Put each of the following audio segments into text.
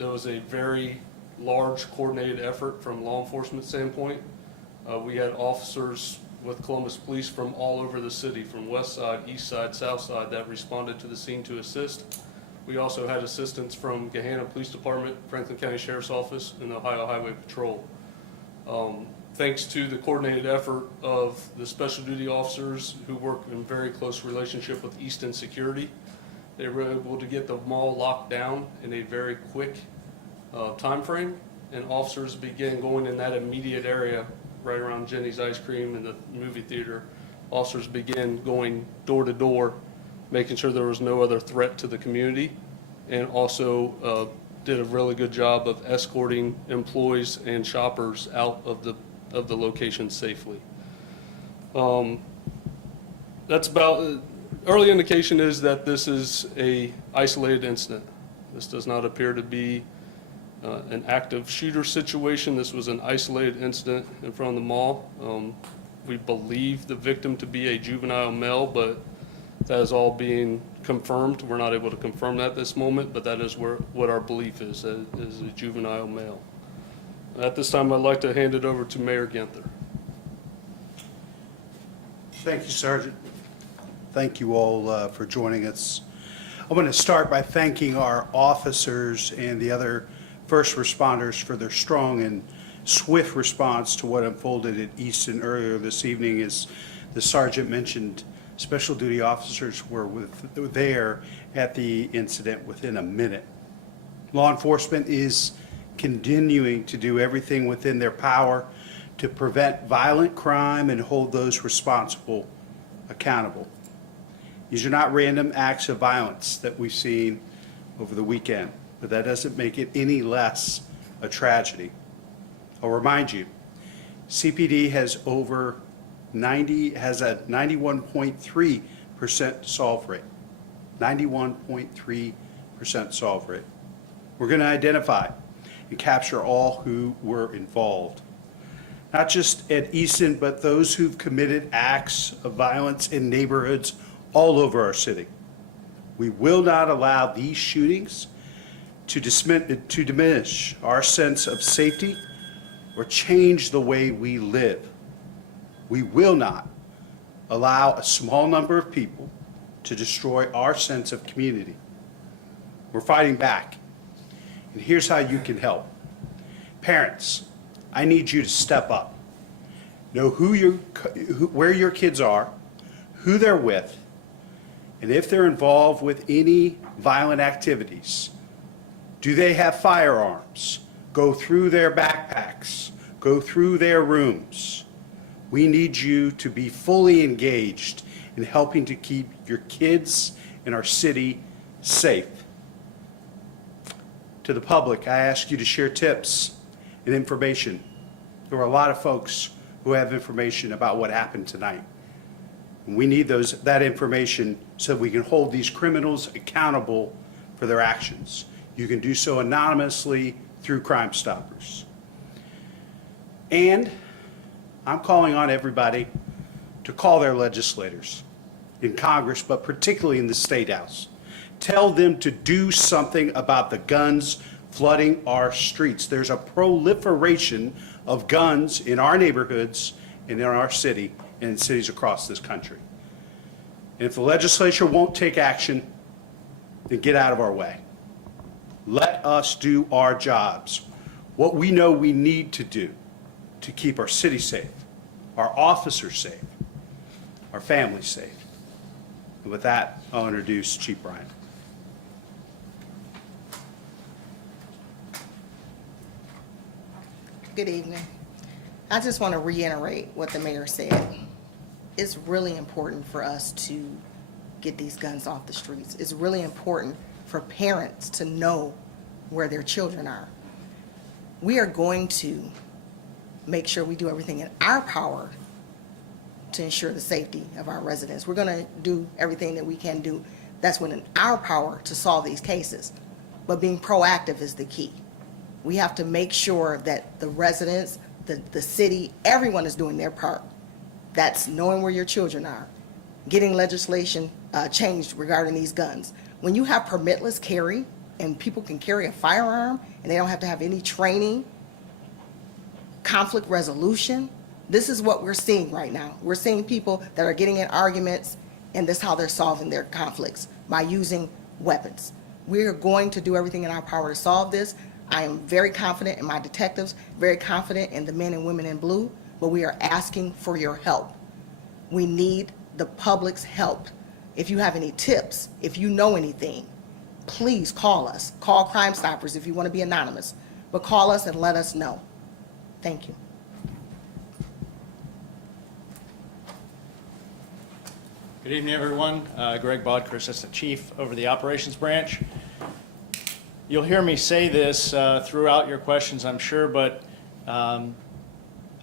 It was a very large coordinated effort from law enforcement standpoint. We had officers with Columbus Police from all over the city, from west side, east side, south side, that responded to the scene to assist. We also had assistance from Gahanna Police Department, Franklin County Sheriff's Office, and Ohio Highway Patrol. Thanks to the coordinated effort of the special duty officers who work in very close relationship with Easton Security, they were able to get the mall locked down in a very quick time frame, and officers began going in that immediate area right around Jenny's Ice Cream and the movie theater. Officers began going door to door, making sure there was no other threat to the community, and also did a really good job of escorting employees and shoppers out of the location safely. That's about, early indication is that this is a isolated incident. This does not appear to be an active shooter situation. This was an isolated incident in front of the mall. We believe the victim to be a juvenile male, but that is all being confirmed. We're not able to confirm that at this moment, but that is what our belief is a juvenile male. At this time, I'd like to hand it over to Mayor Ginther. Thank you, Sergeant. Thank you all for joining us. I want to start by thanking our officers and the other first responders for their strong and swift response to what unfolded at Easton earlier this evening. As the sergeant mentioned, special duty officers were there at the incident within a minute. Law enforcement is continuing to do everything within their power to prevent violent crime and hold those responsible accountable. These are not random acts of violence that we've seen over the weekend, but that doesn't make it any less a tragedy. I'll remind you, CPD has a 91.3% solve rate. 91.3% solve rate. We're going to identify and capture all who were involved. Not just at Easton, but those who've committed acts of violence in neighborhoods all over our city. We will not allow these shootings to diminish our sense of safety or change the way we live. We will not allow a small number of people to destroy our sense of community. We're fighting back, and here's how you can help. Parents, I need you to step up. Know where your kids are, who they're with, and if they're involved with any violent activities. Do they have firearms? Go through their backpacks. Go through their rooms. We need you to be fully engaged in helping to keep your kids and our city safe. To the public, I ask you to share tips and information. There were a lot of folks who have information about what happened tonight. And we need that information so we can hold these criminals accountable for their actions. You can do so anonymously through Crime Stoppers. And I'm calling on everybody to call their legislators in Congress, but particularly in the State House. Tell them to do something about the guns flooding our streets. There's a proliferation of guns in our neighborhoods and in our city and in cities across this country. And if the legislature won't take action, then get out of our way. Let us do our jobs. What we know we need to do to keep our city safe, our officers safe, our families safe. And with that, I'll introduce Chief Bryant. Good evening. I just want to reiterate what the mayor said. It's really important for us to get these guns off the streets. It's really important for parents to know where their children are. We are going to make sure we do everything in our power to ensure the safety of our residents. We're going to do everything that we can do that's within our power to solve these cases. But being proactive is the key. We have to make sure that the residents, the city, everyone is doing their part. That's knowing where your children are, getting legislation changed regarding these guns. When you have permitless carry and people can carry a firearm and they don't have to have any training, conflict resolution. This is what we're seeing right now. We're seeing people that are getting in arguments, and this is how they're solving their conflicts, by using weapons. We're going to do everything in our power to solve this. I am very confident in my detectives, very confident in the men and women in blue, but we are asking for your help. We need the public's help. If you have any tips, if you know anything, please call us. Call Crime Stoppers if you want to be anonymous, but call us and let us know. Thank you. Good evening, everyone. Greg Bodker, Assistant Chief over the Operations Branch. You'll hear me say this throughout your questions, I'm sure, but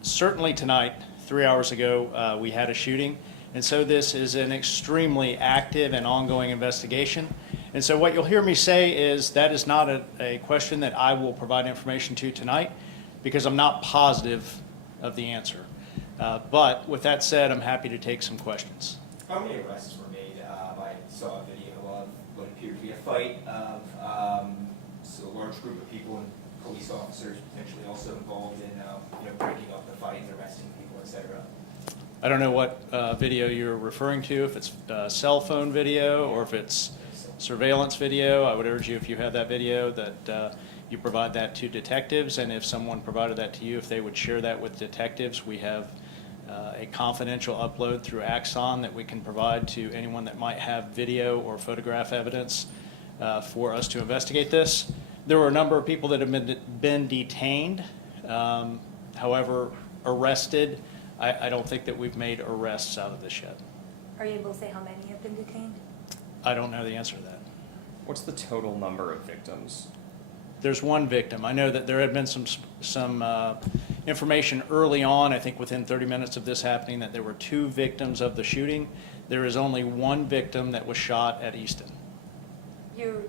certainly tonight, 3 hours ago, we had a shooting. And so this is an extremely active and ongoing investigation. And so what you'll hear me say is that is not a question that I will provide information to tonight, because I'm not positive of the answer. But with that said, I'm happy to take some questions. How many arrests were made? I saw a video of what appeared to be a fight of so a large group of people and police officers potentially also involved in breaking up the fight and arresting people, etc. I don't know what video you're referring to, if it's cell phone video or if it's surveillance video. I would urge you, if you have that video, that you provide that to detectives, and if someone provided that to you, if they would share that with detectives. We have a confidential upload through Axon that we can provide to anyone that might have video or photograph evidence for us to investigate this. There were a number of people that have been detained. However, arrested, I don't think that we've made arrests out of this yet. Are you able to say how many have been detained? I don't know the answer to that. What's the total number of victims? There's one victim. I know that there had been some information early on, I think within 30 minutes of this happening, that there were 2 victims of the shooting. There is only 1 victim that was shot at Easton. You're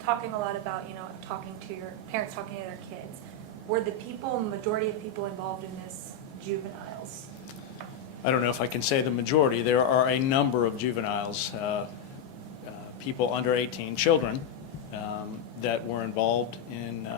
talking a lot about, talking to your parents, talking to their kids. Were the majority of people involved in this juveniles? I don't know if I can say the majority. There are a number of juveniles, people under 18, children, that were involved in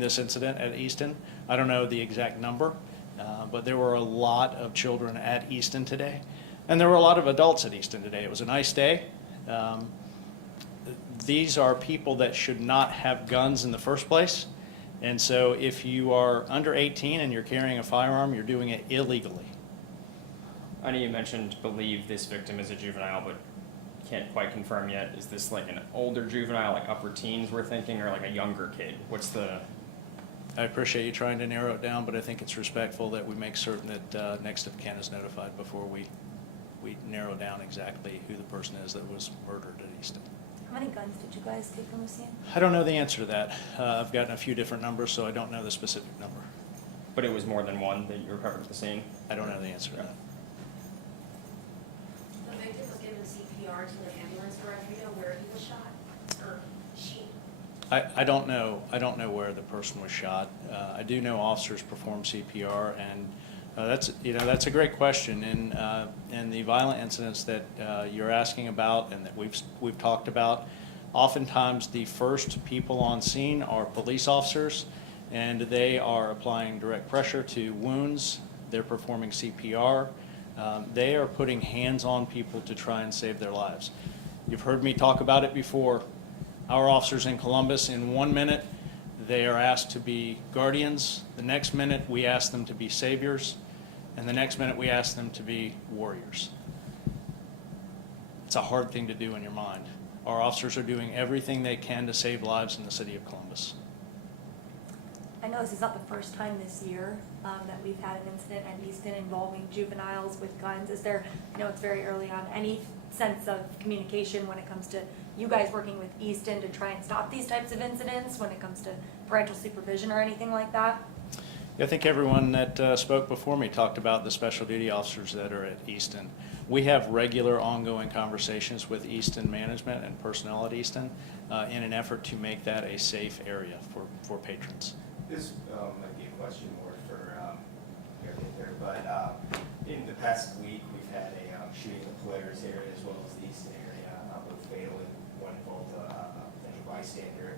this incident at Easton. I don't know the exact number, but there were a lot of children at Easton today. And there were a lot of adults at Easton today. It was a nice day. These are people that should not have guns in the first place. And so if you are under 18 and you're carrying a firearm, you're doing it illegally. I know you mentioned believe this victim is a juvenile, but can't quite confirm yet. Is this like an older juvenile, like upper teens we're thinking, or like a younger kid? What's the... I appreciate you trying to narrow it down, but I think it's respectful that we make certain that next of kin is notified before we narrow down exactly who the person is that was murdered at Easton. How many guns did you guys take from the scene? I don't know the answer to that. I've gotten a few different numbers, so I don't know the specific number. But it was more than one that you recovered at the scene? I don't know the answer to that. The victim was given CPR to the ambulance driver. Do you know where he was shot, or she? I don't know. I don't know where the person was shot. I do know officers perform CPR, and that's a great question. In the violent incidents that you're asking about and that we've talked about, oftentimes the first people on scene are police officers, and they are applying direct pressure to wounds. They're performing CPR. They are putting hands on people to try and save their lives. You've heard me talk about it before. Our officers in Columbus, in 1 minute, they are asked to be guardians. The next minute, we ask them to be saviors. And the next minute, we ask them to be warriors. It's a hard thing to do in your mind. Our officers are doing everything they can to save lives in the city of Columbus. I know this is not the first time this year that we've had an incident at Easton involving juveniles with guns. Is there, it's very early on, any sense of communication when it comes to you guys working with Easton to try and stop these types of incidents, when it comes to parental supervision or anything like that? I think everyone that spoke before me talked about the special duty officers that are at Easton. We have regular ongoing conversations with Easton management and personnel at Easton in an effort to make that a safe area for patrons. This might be a question more for Mayor Ginther, but in the past week we've had a shooting in the Polaris area as well as the Easton area, both fatal, and one involved a potential bystander.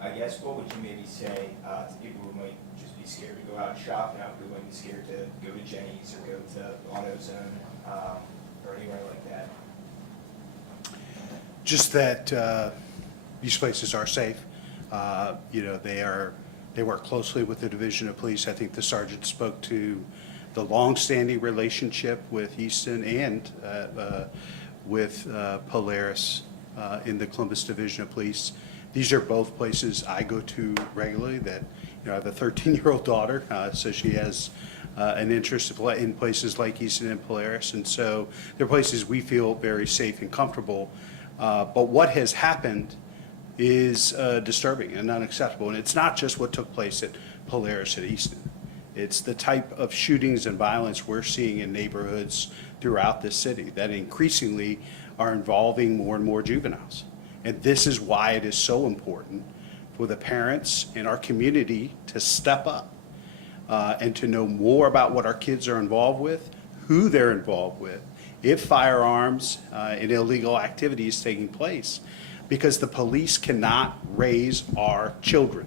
I guess what would you maybe say to people who might just be scared to go out and shop now, who might be scared to go to Jenny's or go to AutoZone or anywhere like that? Just that these places are safe. They work closely with the Division of Police. I think the sergeant spoke to the longstanding relationship with Easton and with Polaris in the Columbus Division of Police. These are both places I go to regularly. That I have a 13-year-old daughter, so she has an interest in places like Easton and Polaris, and so they're places we feel very safe and comfortable. But what has happened is disturbing and unacceptable, and it's not just what took place at Polaris at Easton. It's the type of shootings and violence we're seeing in neighborhoods throughout this city that increasingly are involving more and more juveniles. And this is why it is so important for the parents in our community to step up and to know more about what our kids are involved with, who they're involved with, if firearms and illegal activity is taking place, because the police cannot raise our children.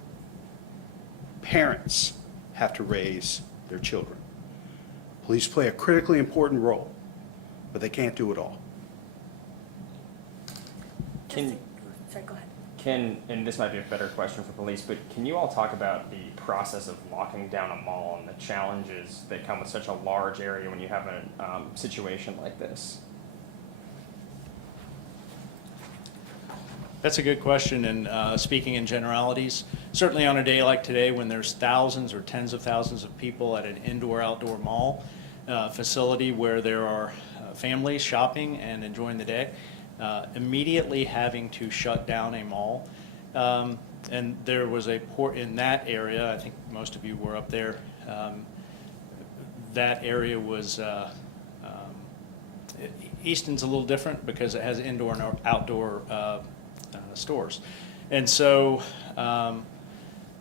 Parents have to raise their children. Police play a critically important role, but they can't do it all. Sorry, go ahead. And this might be a better question for police, but can you all talk about the process of locking down a mall and the challenges that come with such a large area when you have a situation like this? That's a good question, and speaking in generalities, certainly on a day like today when there's thousands or tens of thousands of people at an indoor-outdoor mall facility where there are families shopping and enjoying the day, immediately having to shut down a mall. And there was a port in that area, I think most of you were up there, that area was, Easton's a little different because it has indoor and outdoor stores. And so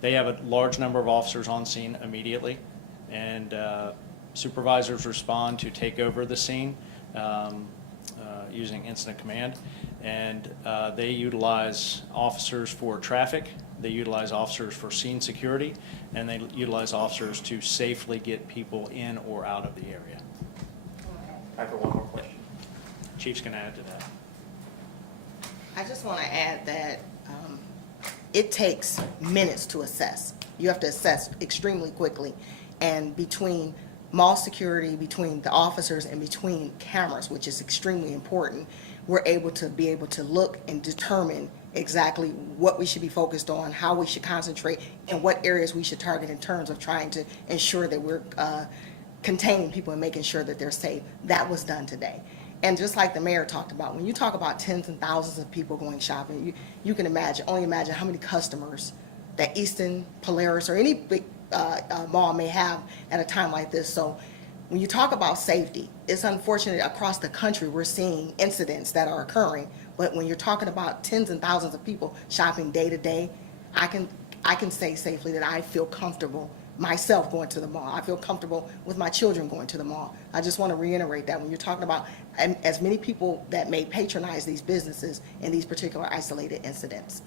they have a large number of officers on scene immediately, and supervisors respond to take over the scene using incident command, and they utilize officers for traffic, they utilize officers for scene security, and they utilize officers to safely get people in or out of the area. Time for one more question. Chief's going to add to that. I just want to add that it takes minutes to assess. You have to assess extremely quickly. And between mall security, between the officers, and between cameras, which is extremely important, we're able to look and determine exactly what we should be focused on, how we should concentrate, and what areas we should target in terms of trying to ensure that we're containing people and making sure that they're safe. That was done today. And just like the mayor talked about, when you talk about tens and thousands of people going shopping, you can only imagine how many customers that Easton, Polaris, or any big mall may have at a time like this. So when you talk about safety, it's unfortunate across the country we're seeing incidents that are occurring. But when you're talking about tens and thousands of people shopping day to day, I can say safely that I feel comfortable myself going to the mall. I feel comfortable with my children going to the mall. I just want to reiterate that when you're talking about as many people that may patronize these businesses in these particular isolated incidents.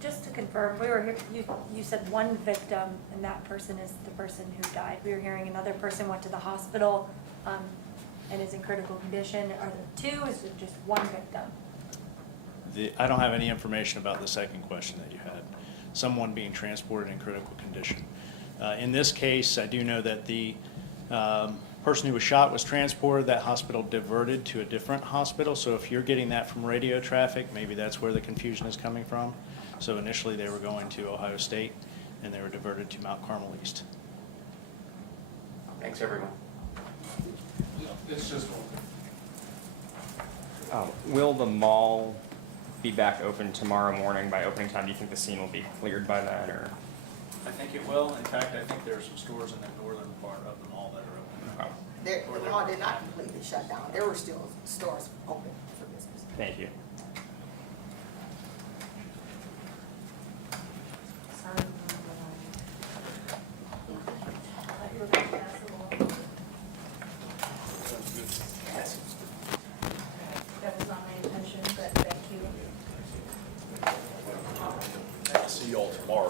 Just to confirm, we were here, you said one victim, and that person is the person who died. We were hearing another person went to the hospital and is in critical condition. Are there two? Is it just one victim? I don't have any information about the second question that you had. Someone being transported in critical condition. In this case, I do know that the person who was shot was transported. That hospital diverted to a different hospital. So if you're getting that from radio traffic, maybe that's where the confusion is coming from. So initially they were going to Ohio State, and they were diverted to Mount Carmel East. Thanks, everyone. It's just Will the mall be back open tomorrow morning by opening time? Do you think the scene will be cleared by then, or? I think it will. In fact, I think there are some stores in the northern part of the mall that are open. The mall did not completely shut down. There were still stores open for business. Thank you. That was not my intention, but thank you. see y'all tomorrow.